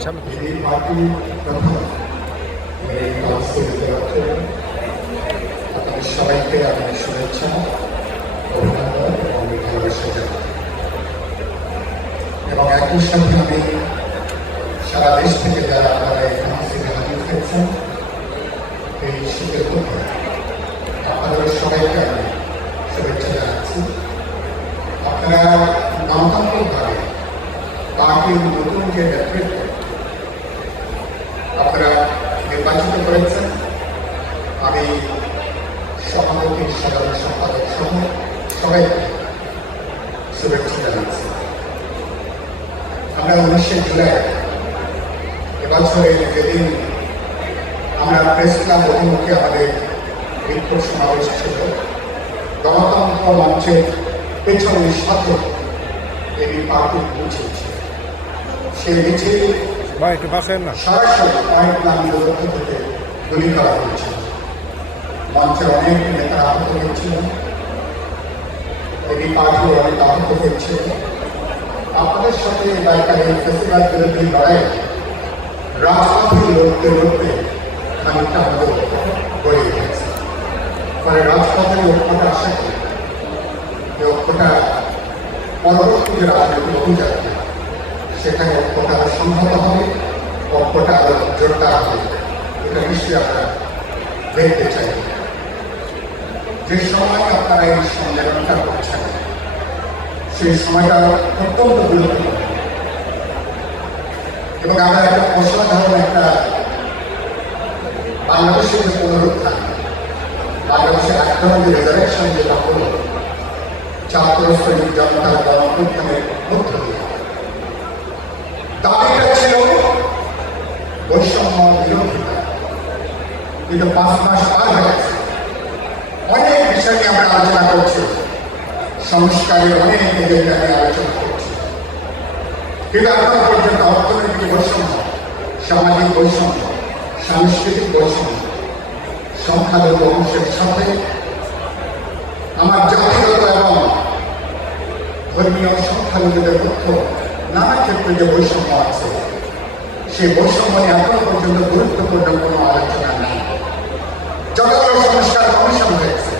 এই পার্টির প্রধান এই কাউন্সিলে আপনাদের সবাইকে আমি শুভেচ্ছা, অভিনন্দন এবং ভালোবাসা জানাই। এবং একই সাথে আমি সারা দেশ থেকে যারা আপনারা এই কাউন্সিলে হাজির হয়েছেন এই শীতের মধ্যে আপনাদের সবাইকে আমি শুভেচ্ছা জানাচ্ছি। আপনারা গণতান্ত্রিকভাবে পার্টির নতুন যে নেতৃত্ব আপনারা নির্বাচিত করেছেন, আমি সভাপতি, সাধারণ সম্পাদক সহ সবাইকে শুভেচ্ছা জানাচ্ছি। আমরা 19শে জুলাই এবছরে যেদিন আমরা প্রেস ক্লাব অভিমুখে আমাদের বিক্ষোভ সমাবেশ ছিল, গণতন্ত্র মঞ্চের পেছনে সাথে এই পার্টি পৌঁছেছে। সেই মিছিল সরাসরি অনেক নামীয় পক্ষ থেকে গুলি করা হয়েছিল। মঞ্চের অনেক নেতা আহত হয়েছিল, এই পার্টিও অনেক আহত হয়েছিল। আপনাদের সাথে এলাকার এই ফেস্টিভ্যাল বিরোধী লড়াই রাজপথে লড়তে লড়তে খানিকটা আমাদের গড়ে গেছে। ফলে রাজপথের ঐক্যটা আশা করি এই ঐক্যটা পরবর্তী যে রাজনৈতিক অভিযান সেখানে ঐক্যটা আরো সংহত হবে, ঐক্যটা আরো জোরদার হবে। এটা নিশ্চয়ই আমরা দেখতে চাই। যে সময় আপনারা এই সম্মেলনটা করছেন সেই সময়টা অত্যন্ত গুরুত্বপূর্ণ এবং আমরা একটা অসাধারণ একটা বাংলাদেশের যে পুনরুত্থান, বাংলাদেশের এক ধরনের রেজারেকশন যেটা হলো ছাত্র শ্রেণীর জনতার গণঅভ্যুত্থানের মধ্য দিয়ে, দাবিটা ছিল বৈষম্য বিরোধিতা। কিন্তু 5 মাস পার হয়ে গেছে, অনেক বিষয় নিয়ে আমরা আলোচনা করছি, সংস্কারের অনেক এজেন্ডা নিয়ে আলোচনা করছি, কিন্তু এখনো পর্যন্ত অর্থনৈতিক বৈষম্য, সামাজিক বৈষম্য, সাংস্কৃতিক বৈষম্য, সংখ্যালঘু অংশের সাথে আমার জাতিগত এবং ধর্মীয় সংখ্যালঘুদের মধ্যে নানা ক্ষেত্রে যে বৈষম্য আছে সেই বৈষম্য নিয়ে এখনো পর্যন্ত গুরুত্বপূর্ণ কোনো আলোচনা নেই। যতগুলো সংস্কার কমিশন হয়েছে,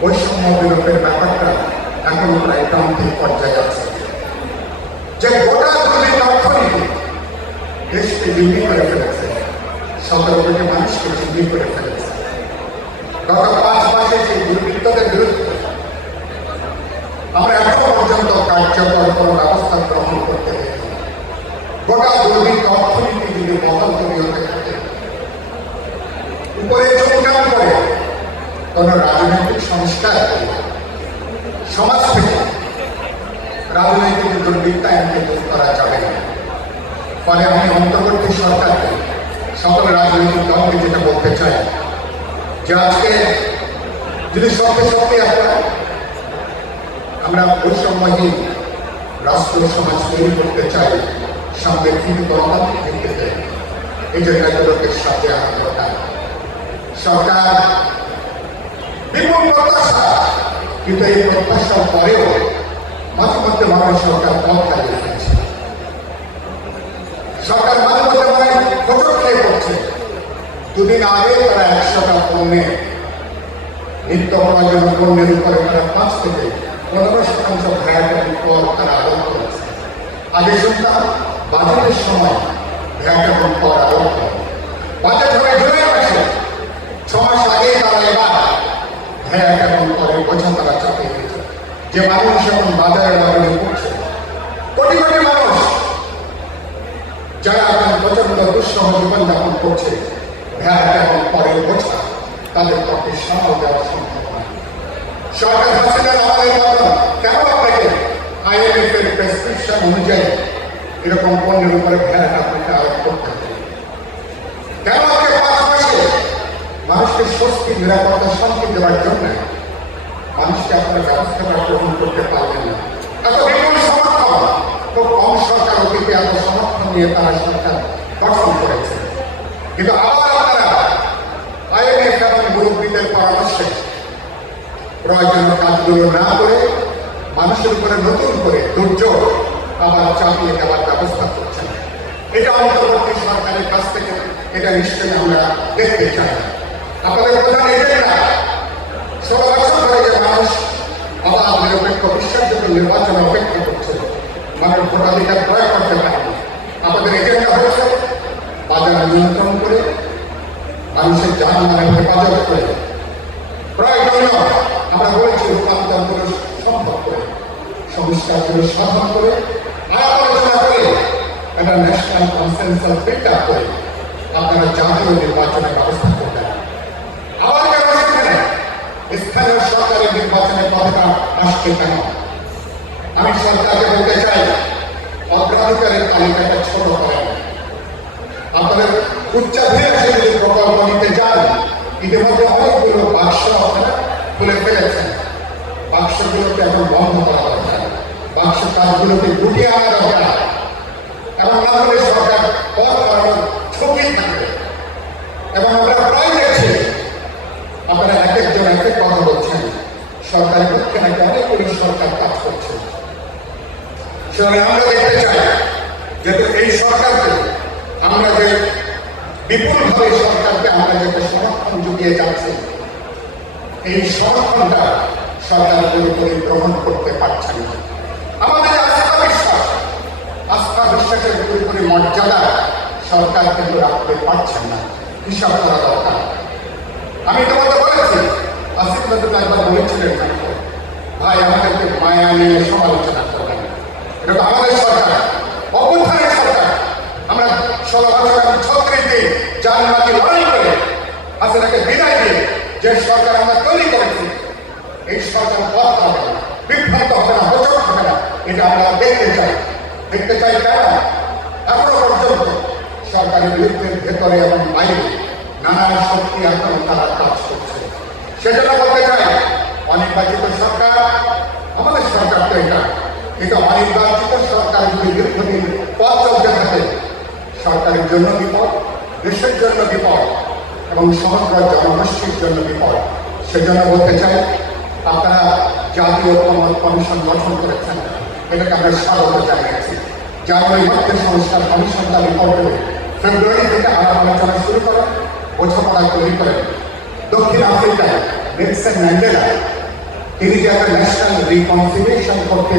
বৈষম্য বিরোধের ব্যাপারটা এখনো প্রায় প্রান্তিক পর্যায়ে আছে। যে গোটা দুর্নীতি অর্থনীতি দেশকে জিম্মি করে ফেলেছে, 17 কোটি মানুষকে জিম্মি করে ফেলেছে। গত 5 মাসে সেই দুর্বৃত্তদের বিরুদ্ধে আমরা এখনো পর্যন্ত কার্যকর কোনো ব্যবস্থা গ্রহণ করতে পারি। গোটা দুর্নীতি অর্থনীতি যদি বদল হতে থাকে, উপরে চমকান করে কোন রাজনৈতিক সংস্কার সমাজ থেকে রাজনৈতিক দুর্বৃত্তায়নকে দূর করা যাবে না। ফলে আমি অন্তর্বর্তী সরকারকে, সকল রাজনৈতিক দলকে যেটা বলতে চাই যে আজকে যদি সত্যি সত্যি আমরা বৈষম্যহীন রাষ্ট্র সমাজ তৈরি করতে চাই, সংরক্ষিত গণতান্ত্রিক ভিত্তিতে, এই জায়গাগুলোকে সাথে আনা দরকার। সরকার বিপুল প্রত্যাশা, কিন্তু এই প্রত্যাশার পরেও মাঝে মধ্যে মানুষ সরকার পথ হারিয়ে ফেলছে। সরকার মাঝে মধ্যে মানে হোঁচট খেয়ে পড়ছে। দুদিন আগে তারা 100টা পণ্যের নিত্য প্রয়োজনীয় পণ্যের উপরে তারা 5 থেকে 15% ভ্যাট কর তারা আরোপ করেছে। আগে শুনতাম বাজেটের সময় ভ্যাট এবং কর আরোপ করে, বাজেট হয়ে জুলাই মাসে 6 মাস আগে তারা এবার ভ্যাট এবং করের বোঝা তারা চাপিয়ে দিয়েছে। যে মানুষ এখন বাজারে বাজারে পড়ছে, কোটি কোটি মানুষ যারা এখন প্রচন্ড দুঃসহ জীবনযাপন করছে, ভ্যাট এবং করের বোঝা তাদের পক্ষে সামাল দেওয়া সম্ভব নয়। সরকার হাসিনার আমাদের মতন কেন আপনাকে IMF এর প্রেসক্রিপশন অনুযায়ী এরকম পণ্যের উপরে ভ্যাট আপনাকে আরোপ করতে হবে? কেন আজকে 5 মাসে মানুষকে স্বস্তি, নিরাপত্তা, শান্তি দেওয়ার জন্য মানুষকে আপনার ব্যবস্থাটা গ্রহণ করতে পারবেন না? এত বিপুল সমর্থন, খুব কম সরকার অতীতে এত সমর্থন নিয়ে তারা সরকার গঠন করেছে, কিন্তু আবার আপনারা IMF এবং মুরব্বীদের পরামর্শে প্রয়োজনীয় কাজগুলো না করে মানুষের উপরে নতুন করে দুর্যোগ আবার চাপিয়ে দেওয়ার ব্যবস্থা করছেন। এটা অন্তর্বর্তী সরকারের কাছ থেকে এটা নিশ্চয়ই আমরা দেখতে চাই। আপনাদের প্রধান এজেন্ডা 16 বছর ধরে যে মানুষ অবাধ নিরপেক্ষ বিশ্বাসযোগ্য নির্বাচন অপেক্ষা করছে, মানুষ ভোটাধিকার প্রয়োগ করতে পারেনি। আপনাদের এজেন্ডা হচ্ছে বাজার নিয়ন্ত্রণ করে, মানুষের জানমালের হেফাজত করে, প্রয়োজনীয় আমরা বলেছি রূপান্তরগুলো সম্ভব করে, সংস্কারগুলো সাধন করে, আলাপ আলোচনা করে, একটা ন্যাশনাল কনসেনসাস বিল্ড আপ করে আপনারা জাতীয় নির্বাচনের ব্যবস্থা করবেন। আবার কেন সেখানে স্থানীয় সরকারের নির্বাচনের কথাটা আসছে কেন? আমি সরকারকে বলতে চাই, অগ্রাধিকারের তালিকাটা ছোট করেন। আপনাদের উচ্চাভিলাষী যদি প্রকল্প নিতে যান, ইতিমধ্যে অনেকগুলো বাক্স আপনারা খুলে ফেলেছেন। বাক্সগুলোকে এখন বন্ধ করা দরকার, বাক্স কাজগুলোকে গুটিয়ে আনা দরকার, এবং না হলে সরকার পথ করানোর ঝুঁকি থাকবে। এবং আমরা প্রায় দেখছি আপনারা এক একজন এক এক কথা বলছেন, সরকারের পক্ষে নাকি অনেকগুলি সরকার কাজ করছে। সুতরাং আমরা দেখতে চাই যেহেতু এই সরকারকে আমরা যে বিপুলভাবে সরকারকে আমরা যাতে সমর্থন জুগিয়ে যাচ্ছি, এই সমর্থনটা সরকার পুরোপুরি গ্রহণ করতে পারছেন না। আমাদের আস্থা বিশ্বাসের পুরোপুরি মর্যাদা সরকার কিন্তু রাখতে পারছেন না, হিসাব করা দরকার। আমি তোমাকে বলেছি, আসিফ নজরুল একবার বলেছিলেন, ভাই আমাদেরকে মায়া নিয়ে সমালোচনা করবেন। এটা তো আমাদের সরকার, অভ্যুত্থানের সরকার। আমরা 16 বছর 36 দিন জানমাটি লড়াই করে হাসিনাকে বিদায় দিয়ে যে সরকার আমরা তৈরি করেছি, এই সরকার পথ হবে না, বিভ্রান্ত হবে না, হোচট হবে না। এটা আমরা দেখতে চাই কেন? এখনো পর্যন্ত সরকারের বিরুদ্ধে ভেতরে এবং বাইরে নানা শক্তি এখন তারা কাজ করছে। সেজন্য বলতে চাই, অনির্বাচিত সরকার, আমাদের সরকার তো এটা অনির্বাচিত সরকার যদি দীর্ঘদিন পথ চলতে থাকে, সরকারের জন্য বিপদ, দেশের জন্য বিপদ, এবং সমগ্র জনগোষ্ঠীর জন্য বিপদ। সেজন্য বলতে চাই, আপনারা জাতীয় কমিশন গঠন করেছেন, এটাকে আমরা স্বাগত জানিয়েছি। জানুয়ারি মধ্যে সংস্কার কমিশনটা রিপোর্ট দেবে, ফেব্রুয়ারি থেকে আলাপ আলোচনা শুরু করেন, বোঝাপড়া তৈরি করেন। দক্ষিণ আফ্রিকায় নেলসন ম্যান্ডেলা তিনি যে একটা ন্যাশনাল রিকনসিলিয়েশন করতে